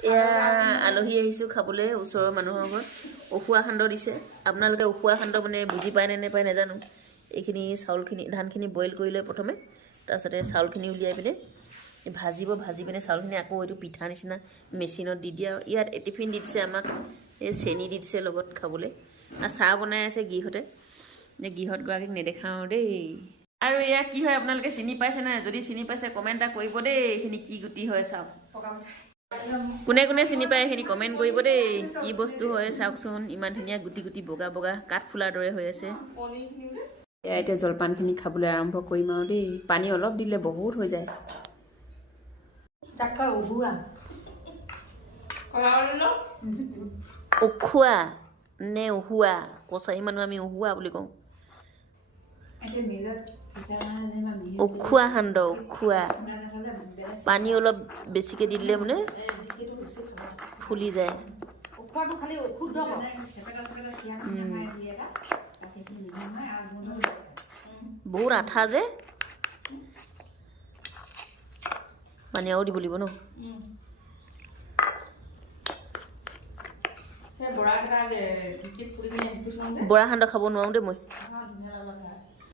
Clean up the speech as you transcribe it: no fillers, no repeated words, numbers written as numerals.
এয়া আলহী আহিছোঁ খাবলৈ ওচৰৰ মানুহৰ ঘৰত উখোৱা সান্দহ দিছে আপোনালোকে উখোৱা সান্দহ মানে বুজি পায় নে নাপায় নাজানো এইখিনি চাউলখিনি ধানখিনি বইল কৰি লৈ প্ৰথমে তাৰপিছতে চাউলখিনি উলিয়াই পিনে ভাজি পিনে চাউলখিনি আকৌ এইটো পিঠা নিচিনা মেচিনত দি দিয়ে আৰু ইয়াত টিফিন দি দিছে আমাক এই চেনি দি দিছে লগত খাবলৈ আৰু চাহ বনাই আছে গিহঁতে গিহঁতগৰাকীক নেদেখাওঁ দেই আৰু এয়া কি হয় আপোনালোকে চিনি পাইছে নাই যদি চিনি পাইছে কমেণ্ট এটা কৰিব দেই এইখিনি কি গুটি হয় চাওক কোনে কোনে চিনি পায় এইখিনি কমেণ্ট কৰিব দেই কি বস্তু হয় চাওকচোন ইমান ধুনীয়া গুটি গুটি বগা বগা কাঠফুলাৰ দৰে হৈ আছে এয়া এতিয়া জলপানখিনি খাবলৈ আৰম্ভ কৰিম আৰু দেই পানী অলপ দিলে বহুত হৈ যায় উখোৱা নে উহুৱা কছাৰী মানুহ আমি উহুৱা বুলি কওঁ উখোৱা সান্দহ উখোৱা পানী অলপ বেছিকৈ দি দিলে মানে ফুলি যায় বহুত আঠা যে পানী আৰু দিব লাগিব ন বৰা সান্দহ খাব নোৱাৰোঁ দেই মই